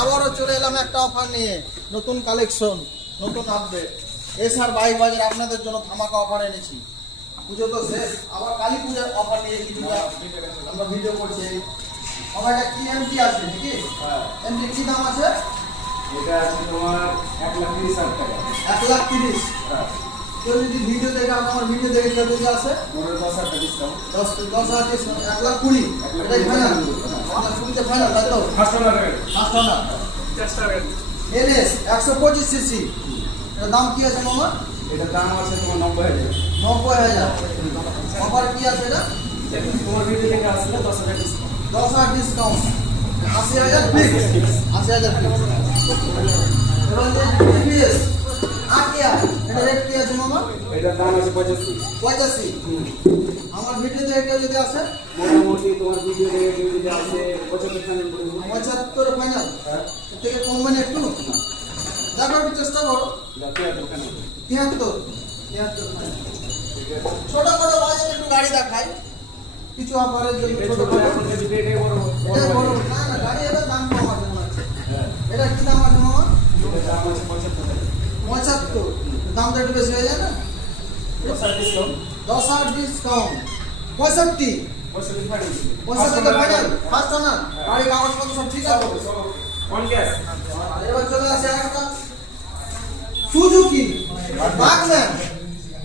আবারও চলে এলাম একটা অফার নিয়ে, নতুন কালেকশন, নতুন আপডেট। এসআর বাইক বাজার আপনাদের জন্য ধামাকা অফার এনেছি। পুজো তো শেষ, আবার কালী পূজার অফার নিয়ে কিছুটা আমরা ভিডিও করছি। আমার এটা কি এমটি আছে নাকি? এমটি কি দাম আছে? এটা আছে তোমার 1,30,000 টাকা। 1,30,000। কেউ যদি ভিডিও দেখে, আমার ভিডিও দেখে কেউ যদি আসে, 10,000 টাকা ডিসকাউন্ট। 10,000 ডিসকাউন্ট, 1,20,000। এটাই ফাইনাল, 1,20,000 ফাইনাল, তাই তো? ফার্স্ট অনার এনএস 125 সিসি, এটার দাম কি আছে মামা? এটার দাম আছে তোমার 90,000। 90,000। অফার কি আছে এটা? তোমার ভিডিও থেকে আসলে 10,000 ডিসকাউন্ট। 10,000 discount, 80,000 fix, 80,000 fix. এবার যে টিভিএস আকিয়া, এটা রেট কি আছে মামা? এটার দাম আছে 85। 85। আমার ভিডিও দেখে কেউ যদি আসে, মোটামুটি তোমার ভিডিও থেকে কেউ যদি আসে 75 ফাইনাল করে দেবো। 75 ফাইনাল। হ্যাঁ, এর থেকে কমবে না একটু? দেখার একটু চেষ্টা করো। যাতে এত ফাইনাল। 73 ফাইনাল। ছোট বড় বাজেট একটু গাড়ি দেখাই, কিছু অফারের জন্য ছোট বড়। এখন যদি এটাই বড় এটা বড় না, না গাড়ি, এটা দাম কম আছে মনে হচ্ছে। হ্যাঁ, এটা কি দাম আছে মামা? এটার দাম আছে 75 টাকা। 75। দামটা একটু বেশি হয়ে যায় না? 10,000 discount. 10,000 discount, 65। 65 final. 65 final, first honour. গাড়ি কাগজপত্র সব ঠিক আছে? On cash. আর এবার চলে আসে একটা সুজুকি বাগম্যান।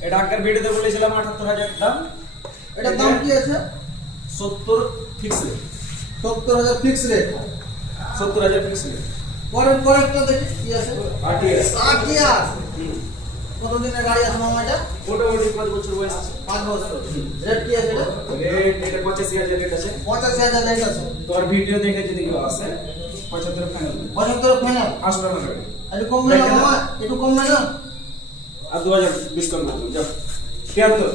এটা আগের ভিডিওতে বলেছিলাম 78,000 দাম। এটার দাম কি আছে? 70 fix rate. 70,000 fix rate. 70,000 fix rate. পরেরটা দেখি কি আছে? আরটিএস। আকিয়া। কতদিনের গাড়ি আছে মামা এটা? মোটামুটি 5 বছর বয়স আছে। 5 বছর। রেট কি আছে এটা? রেট এটা 85,000 রেট আছে। 85,000 রেট আছে। তোর ভিডিও দেখে যদি কেউ আসে 75 ফাইনাল। 75 ফাইনাল। আসবে না গাড়ি। একটু কমবে না মামা? একটু কমবে না? আর 2,000 ডিসকাউন্ট করব। যাও 73।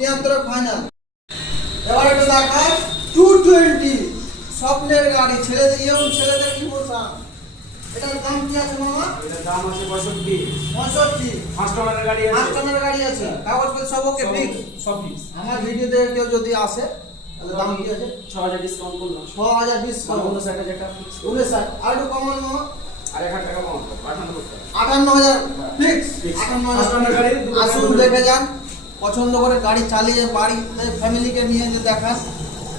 73 ফাইনাল। এবার এটা দেখায় 220 স্বপ্নের গাড়ি, ছেলেদের ছেলেদের ইমোশন। এটার দাম কি আছে মামা? এটার দাম আছে 65। 65। ফার্স্ট ওনারের গাড়ি আছে। ফার্স্ট ওনার গাড়ি আছে, কাগজপত্র সব ওকে ফিক্স। সব ফিক্স। আমার ভিডিও দেখে কেউ যদি আসে, তাহলে দাম কি আছে? 6,000 ডিসকাউন্ট করলাম। 6,000 ডিসকাউন্ট, 59,000 টাকা ফিক্স। 59। আর একটু কমান মামা, আর 1,000 টাকা কম করব। 58 করতে। 58,000 ফিক্স। Fix। 58,000 গাড়ি আসুন দেখে যান, পছন্দ করে গাড়ি চালিয়ে বাড়িতে ফ্যামিলিকে নিয়ে যে দেখান,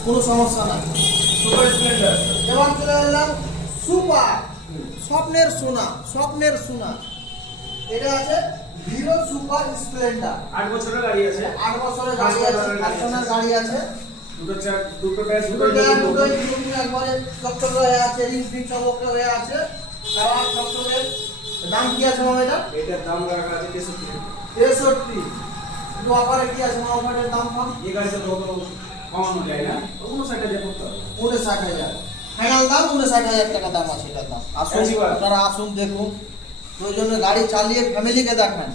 কোনো সমস্যা নাই। Super Splendor. এবার চলে এলাম সুপার, স্বপ্নের সোনা, স্বপ্নের সোনা। এটা আছে হিরো সুপার স্প্লেন্ডার। 8 বছরের গাড়ি আছে। 8 বছরের গাড়ি আছে, পার্সোনাল গাড়ি আছে। দুটো টায়ার দুটোই একবারে চকচকে হয়ে আছে, রিং ফিং সব ওকে হয়ে আছে। আর চকচকে। দাম কি আছে মামা এটা? এটার দাম রাখা আছে 63। 63। একটু অফারে কি আছে মামা? অফারের দাম কম, এই গাড়িতে তো কমানো যায় না। 59,000 করতে হবে। 59,000 ফাইনাল দাম। 59,000 টাকা দাম আছে এটার দাম। আসুন একবার। আপনারা আসুন, দেখুন, প্রয়োজনে গাড়ি চালিয়ে ফ্যামিলিকে দেখান।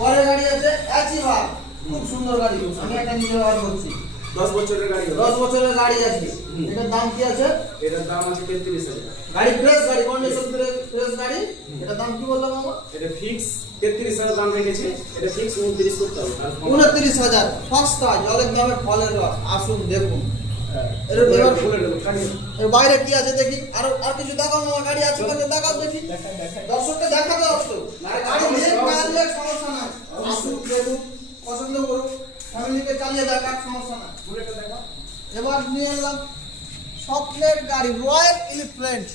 পরে গাড়ি আছে অ্যাচিভা, খুব সুন্দর গাড়ি, আমি একটা নিজে ব্যবহার করছি। 10 বছরের গাড়ি হবে। 10 বছরের গাড়ি আছে। এটার দাম কি আছে? এটার দাম আছে 33,000। গাড়ি ফ্রেশ, গাড়ি কন্ডিশন ফ্রেশ গাড়ি। এটার দাম কি বললাম মামা? এটা ফিক্স 33,000 দাম রেখেছে। এটা ফিক্স 29 করতে হবে। 29,000 সস্তা, জলের দামে ফলের রস। আসুন দেখুন। এবার বলে দেবো গাড়ি। এর বাইরে কি আছে দেখি, আর কিছু দেখাও মামা, গাড়ি আছে বলে দেখাও দেখি। দর্শককে দেখাতে হবে তো, গাড়ি নিয়ে কাটলে সমস্যা নাই। আসুন দেখুন, পছন্দ করুন, ফ্যামিলিকে চালিয়ে দেখার সমস্যা নাই। বুলেটটা দেখো। এবার নিয়ে এলাম স্বপ্নের গাড়ি, রয়্যাল এনফিল্ড।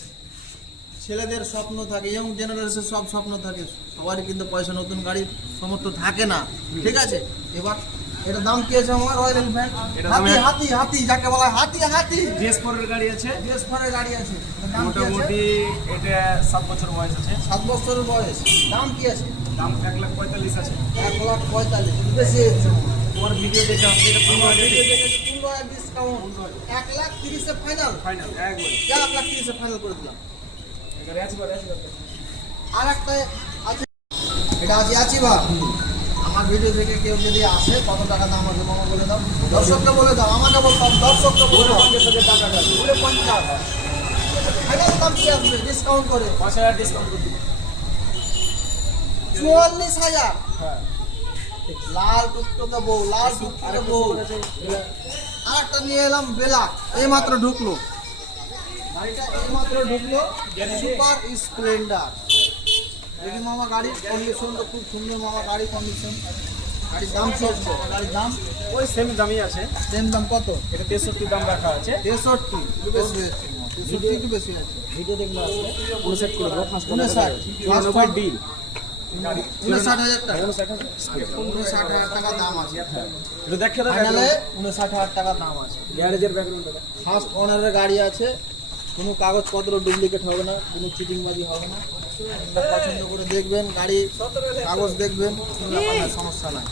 ছেলেদের স্বপ্ন থাকে, ইয়ং জেনারেশনের সব স্বপ্ন থাকে, সবারই কিন্তু পয়সা, নতুন গাড়ির সমর্থ থাকে না, ঠিক আছে? এবার এটার দাম কি আছে আমার? রয়্যাল এনফিল্ড হাতি, হাতি হাতি যাকে বলা হয়, হাতি হাতি। DS4 এর গাড়ি আছে। DS4 এর গাড়ি আছে। এটার দাম কি আছে? মোটামুটি এটা 7 বছর বয়স আছে। 7 বছরের বয়স। দাম কি আছে? দাম 1,45,000 আছে। 1,45,000, বেশি হচ্ছে। তোমার ভিডিও দেখে আসলে এটা 15,000 ডিসকাউন্ট, 1,30,000 ফাইনাল। ফাইনাল একবার। 1,30,000 ফাইনাল করে দিলাম। এখানে আছে বারে আছে। আর একটা আছে, এটা আছে আচিভা। আমার ভিডিও থেকে কেউ যদি আসে, কত টাকা দাম আছে মামা বলে দাও, দর্শককে বলে দাও, আমাকে বলতাম, দর্শককে বলে দাও। 50,000 টাকা দাও। 50,000 ফাইনাল দাম কি আসবে ডিসকাউন্ট করে? 5,000 ডিসকাউন্ট করে দিই। 44,000। হ্যাঁ। লাল টুকটুকে বউ, লাল টুকটুকে বউ। আর একটা নিয়ে এলাম বেলা, এই মাত্র ঢুকলো। গাড়িটা এইমাত্র ঢুকলো, সুপার স্প্লেন্ডার। দেখি মামা গাড়ির কন্ডিশন তো খুব সুন্দর মামা, গাড়ির কন্ডিশন। গাড়ির দাম চলছে, গাড়ির দাম ওই সেম দামই আছে। সেম দাম কত? এটা 63 দাম রাখা আছে। 63, একটু বেশি হয়েছে, 63 একটু বেশি হয়েছে। ভিডিও দেখলে আসলে 59 করে দেবো, ফার্স্ট 59 ডিল। 59,000 টাকা, 59,000 59,000 টাকা দাম আছে। এটা দেখে দাও, ফাইনালে 59,000 টাকা দাম আছে। গ্যারেজের ব্যাকগ্রাউন্ড দাও। ফার্স্ট ওনারের গাড়ি আছে, কোনো কাগজপত্র ডুপ্লিকেট হবে না, কোনো চিটিংবাজি হবে না। আপনারা পছন্দ করে দেখবেন, গাড়ি কাগজ দেখবেন, কোনো ব্যাপার না, সমস্যা নাই।